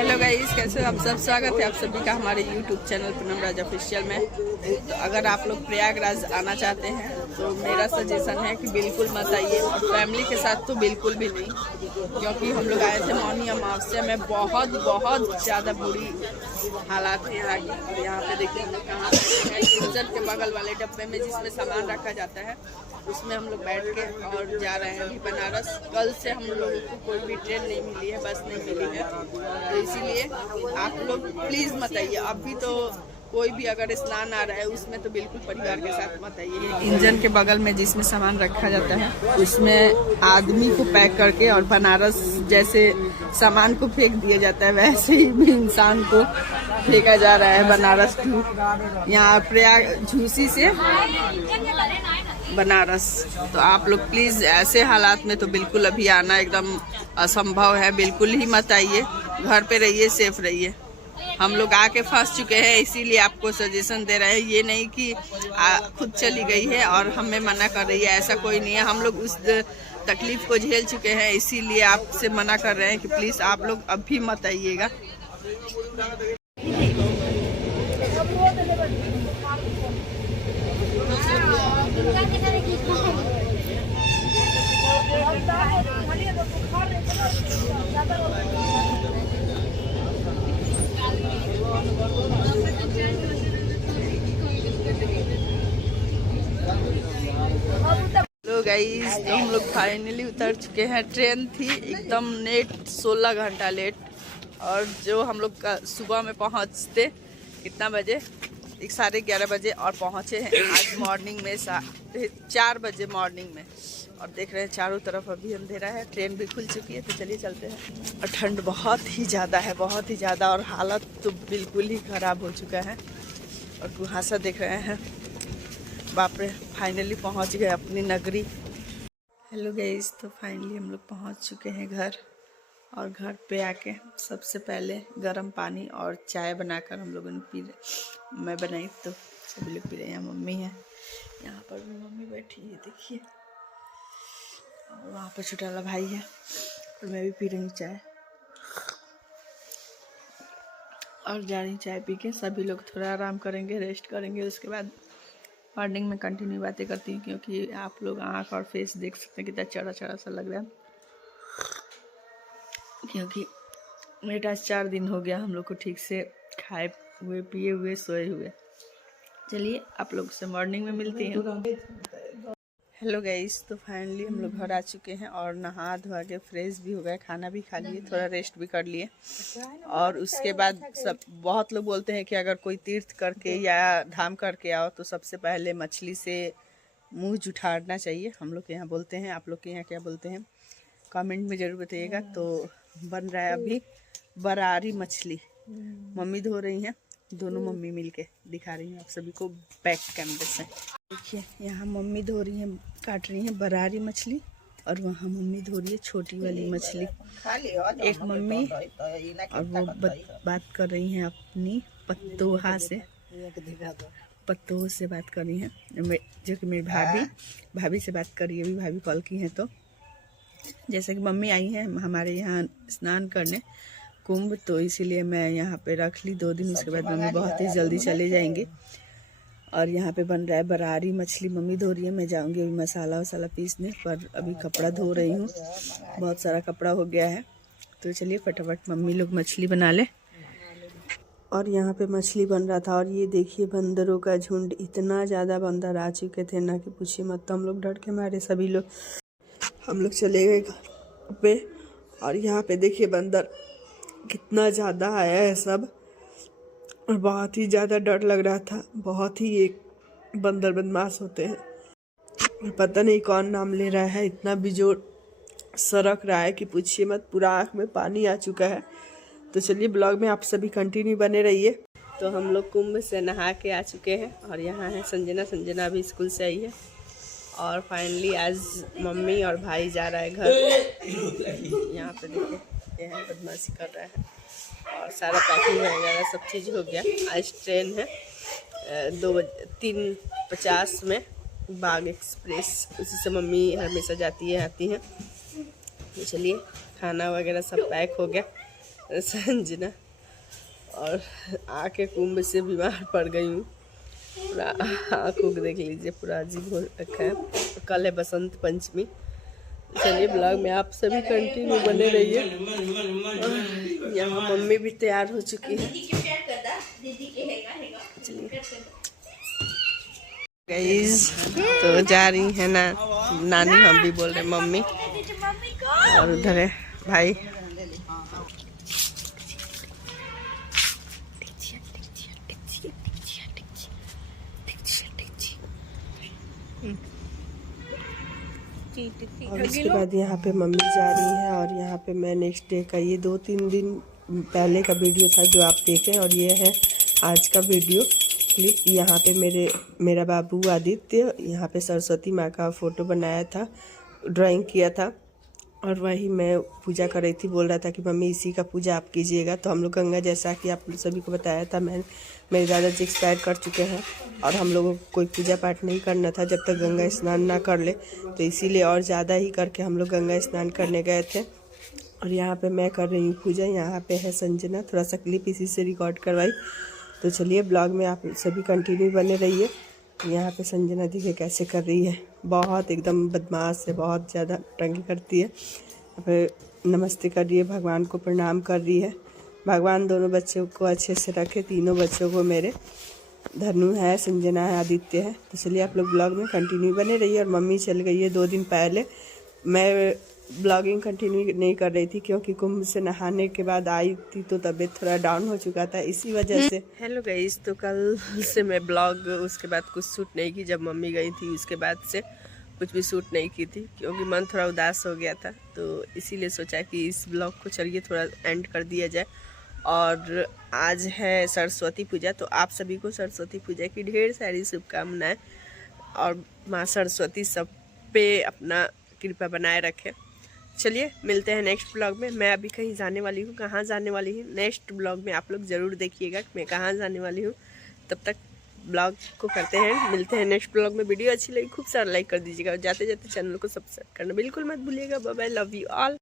Hello guys, कैसे हो आप सब। स्वागत है आप सभी का हमारे यूट्यूब चैनल पूनम राज ऑफिशियल में। तो अगर आप लोग प्रयागराज आना चाहते हैं तो मेरा सजेशन है कि बिल्कुल मत आइए, और फैमिली के साथ तो बिल्कुल भी नहीं, क्योंकि हम लोग आए थे मौनी अमावस्या में। बहुत ज़्यादा बुरी हालात है यहाँ की। और यहाँ पे देखिए हम लोग कहाँ बैठे हैं, किचन के बगल वाले डब्बे में जिसमें सामान रखा जाता है, उसमें हम लोग बैठ के और जा रहे हैं अभी बनारस। कल से हम लोगों को कोई भी ट्रेन नहीं मिली है, बस नहीं मिली है, तो इसीलिए आप लोग प्लीज़ मत आइए। अभी तो कोई भी अगर स्नान आ रहा है उसमें तो बिल्कुल परिवार के साथ मत आइए। इंजन के बगल में जिसमें सामान रखा जाता है उसमें आदमी को पैक करके और बनारस जैसे सामान को फेंक दिया जाता है, वैसे ही भी इंसान को फेंका जा रहा है बनारस टू यहाँ प्रयाग झूसी से बनारस। तो आप लोग प्लीज़ ऐसे हालात में तो बिल्कुल अभी आना एकदम असंभव है, बिल्कुल ही मत आइए। घर पे रहिए, सेफ रहिए। हम लोग आके फंस चुके हैं, इसीलिए आपको सजेशन दे रहे हैं। ये नहीं कि खुद चली गई है और हमें मना कर रही है, ऐसा कोई नहीं है। हम लोग उस तकलीफ को झेल चुके हैं, इसीलिए आपसे मना कर रहे हैं कि प्लीज़ आप लोग अभी मत आइएगा। तो गाइस, तो हम लोग फाइनली उतर चुके हैं। ट्रेन थी एकदम नेट 16 घंटा लेट, और जो हम लोग का सुबह में पहुंचते कितना बजे 11:30 बजे और पहुंचे हैं आज मॉर्निंग में 4 बजे मॉर्निंग में। और देख रहे हैं चारों तरफ अभी अंधेरा है, ट्रेन भी खुल चुकी है, तो चलिए चलते हैं। और ठंड बहुत ही ज़्यादा है, बहुत ही ज़्यादा, और हालत तो बिल्कुल ही ख़राब हो चुका है। और कुहासा देख रहे हैं, बाप रे। फाइनली पहुंच गए अपनी नगरी। हेलो गाइस, तो फाइनली हम लोग पहुंच चुके हैं घर। और घर पे आके सबसे पहले गर्म पानी और चाय बनाकर हम लोगों ने मैं बनाई, तो सभी लोग पी रहे हैं। मम्मी है यहाँ पर भी, मम्मी बैठी है देखिए, और वहाँ पर छोटा वाला भाई है, और मैं भी पी रही हूँ चाय। और जा रही चाय पी के, सभी लोग थोड़ा आराम करेंगे, रेस्ट करेंगे। उसके बाद मॉर्निंग में कंटिन्यू बातें करती हूँ, क्योंकि आप लोग आँख और फेस देख सकते हैं कितना चढ़ा चढ़ा सा लग रहा है, क्योंकि मेरे आज 4 दिन हो गया हम लोग को ठीक से खाए हुए, पिए हुए, सोए हुए। चलिए आप लोग से मॉर्निंग में मिलते हैं। हेलो गाइस, तो फाइनली हम लोग घर आ चुके हैं और नहा धोआ के फ्रेश भी हो गए, खाना भी खा लिए, थोड़ा रेस्ट भी कर लिए। और उसके बाद बहुत लोग बोलते हैं कि अगर कोई तीर्थ करके या धाम करके आओ तो सबसे पहले मछली से मुंह जुठाड़ना चाहिए। हम लोग के यहाँ बोलते हैं, आप लोग के यहाँ क्या बोलते हैं कमेंट में ज़रूर बताइएगा। तो बन रहा है अभी बरारी मछली, मम्मी धो रही हैं, दोनों मम्मी मिलके दिखा रही हैं आप सभी को बैक कैमरे से। देखिए यहाँ मम्मी धो रही हैं, काट रही हैं बरारी मछली, और वहाँ मम्मी धो रही है छोटी वाली मछली। एक मम्मी और वो बात कर रही हैं अपनी पतोहा से, पत्तों से बात कर रही हैं, जो कि मेरी भाभी से बात कर रही है। अभी भाभी कॉल की हैं, तो जैसे कि मम्मी आई हैं हमारे यहाँ स्नान करने कुंभ, तो इसीलिए मैं यहाँ पे रख ली 2 दिन। उसके बाद मम्मी बहुत ही जल्दी चले जाएंगी। और यहाँ पे बन रहा है बरारी मछली, मम्मी धो रही है, मैं जाऊँगी अभी मसाला वसाला पीसने, पर अभी कपड़ा धो रही हूँ, बहुत सारा कपड़ा हो गया है। तो चलिए फटाफट मम्मी लोग मछली बना ले। और यहाँ पे मछली बन रहा था, और ये देखिए बंदरों का झुंड, इतना ज़्यादा बंदर आ चुके थे ना कि पूछिए मत। तो हम लोग डर के मारे सभी लोग हम लोग चले गए घर पे। और यहाँ पे देखिए बंदर कितना ज़्यादा आया है सब, और बहुत ही ज़्यादा डर लग रहा था। बहुत ही एक बंदर बदमाश होते हैं, और पता नहीं कौन नाम ले रहा है, इतना बेजोड़ सरक रहा है कि पूछिए मत, पूरा आँख में पानी आ चुका है। तो चलिए ब्लॉग में आप सभी कंटिन्यू बने रहिए। तो हम लोग कुंभ से नहा के आ चुके हैं, और यहाँ है संजना अभी स्कूल से आई है। और फाइनली आज मम्मी और भाई जा रहा है घर। यहाँ पे देखिए यहाँ बदमाशी कर रहा है, और सारा पैकिंग वगैरह सब चीज़ हो गया। आज ट्रेन है 3:50 में बाग एक्सप्रेस, उसी से मम्मी हमेशा जाती है आती हैं। तो चलिए खाना वगैरह सब पैक हो गया, संजना, और आके कुंभ से बीमार पड़ गई हूँ। पूरा आँखों को देख लीजिए, पूरा अजीब हो रखा है। कल है बसंत पंचमी। चलिए ब्लॉग में आप सभी कंटिन्यू बने रहिए। यहाँ मम्मी भी तैयार हो चुकी है। चलिए गाइस, तो जा रही है ना नानी, हम भी बोल रहे मम्मी, और उधर है भाई। और उसके बाद यहाँ पे मम्मी जा रही है, और यहाँ पे मैं नेक्स्ट डे का, ये 2-3 दिन पहले का वीडियो था जो आप देखें, और ये है आज का वीडियो क्लिप। यहाँ पे मेरा बाबू आदित्य यहाँ पे सरस्वती माँ का फ़ोटो बनाया था, ड्राइंग किया था, और वही मैं पूजा कर रही थी। बोल रहा था कि मम्मी इसी का पूजा आप कीजिएगा। तो हम लोग गंगा, जैसा कि आप सभी को बताया था, मेरे दादाजी एक्सपायर कर चुके हैं, और हम लोगों को कोई पूजा पाठ नहीं करना था जब तक गंगा स्नान ना कर ले। तो इसीलिए और ज़्यादा ही करके हम लोग गंगा स्नान करने गए थे। और यहाँ पे मैं कर रही हूँ पूजा। यहाँ पे है संजना, थोड़ा सा क्लिप इसी से रिकॉर्ड करवाई। तो चलिए ब्लॉग में आप सभी कंटिन्यू बने रहिए। यहाँ पे संजना देखिए कैसे कर रही है, बहुत एकदम बदमाश है, बहुत ज़्यादा टंगी करती है। यहाँ पे नमस्ते कर रही है, भगवान को प्रणाम कर रही है। भगवान दोनों बच्चों को अच्छे से रखे, तीनों बच्चों को मेरे। धनु है, संजना है, आदित्य है। तो चलिए आप लोग ब्लॉग में कंटिन्यू बने रहिए। और मम्मी चल गई है 2 दिन पहले। मैं ब्लॉगिंग कंटिन्यू नहीं कर रही थी क्योंकि कुंभ से नहाने के बाद आई थी तो तबीयत थोड़ा डाउन हो चुका था, इसी वजह से। हेलो गाइस, तो कल से मैं ब्लॉग उसके बाद कुछ शूट नहीं की। जब मम्मी गई थी उसके बाद से कुछ भी शूट नहीं की थी, क्योंकि मन थोड़ा उदास हो गया था। तो इसीलिए सोचा कि इस ब्लॉग को चलिए थोड़ा एंड कर दिया जाए। और आज है सरस्वती पूजा, तो आप सभी को सरस्वती पूजा की ढेर सारी शुभकामनाएँ, और माँ सरस्वती सब पे अपना कृपा बनाए रखे। चलिए मिलते हैं नेक्स्ट ब्लॉग में। मैं अभी कहीं जाने वाली हूँ, कहाँ जाने वाली हूँ नेक्स्ट ब्लॉग में आप लोग ज़रूर देखिएगा मैं कहाँ जाने वाली हूँ। तब तक ब्लॉग को करते हैं, मिलते हैं नेक्स्ट ब्लॉग में। वीडियो अच्छी लगी खूब सारा लाइक कर दीजिएगा, और जाते जाते चैनल को सब्सक्राइब करना बिल्कुल मत भूलिएगा। Bye bye, love you all.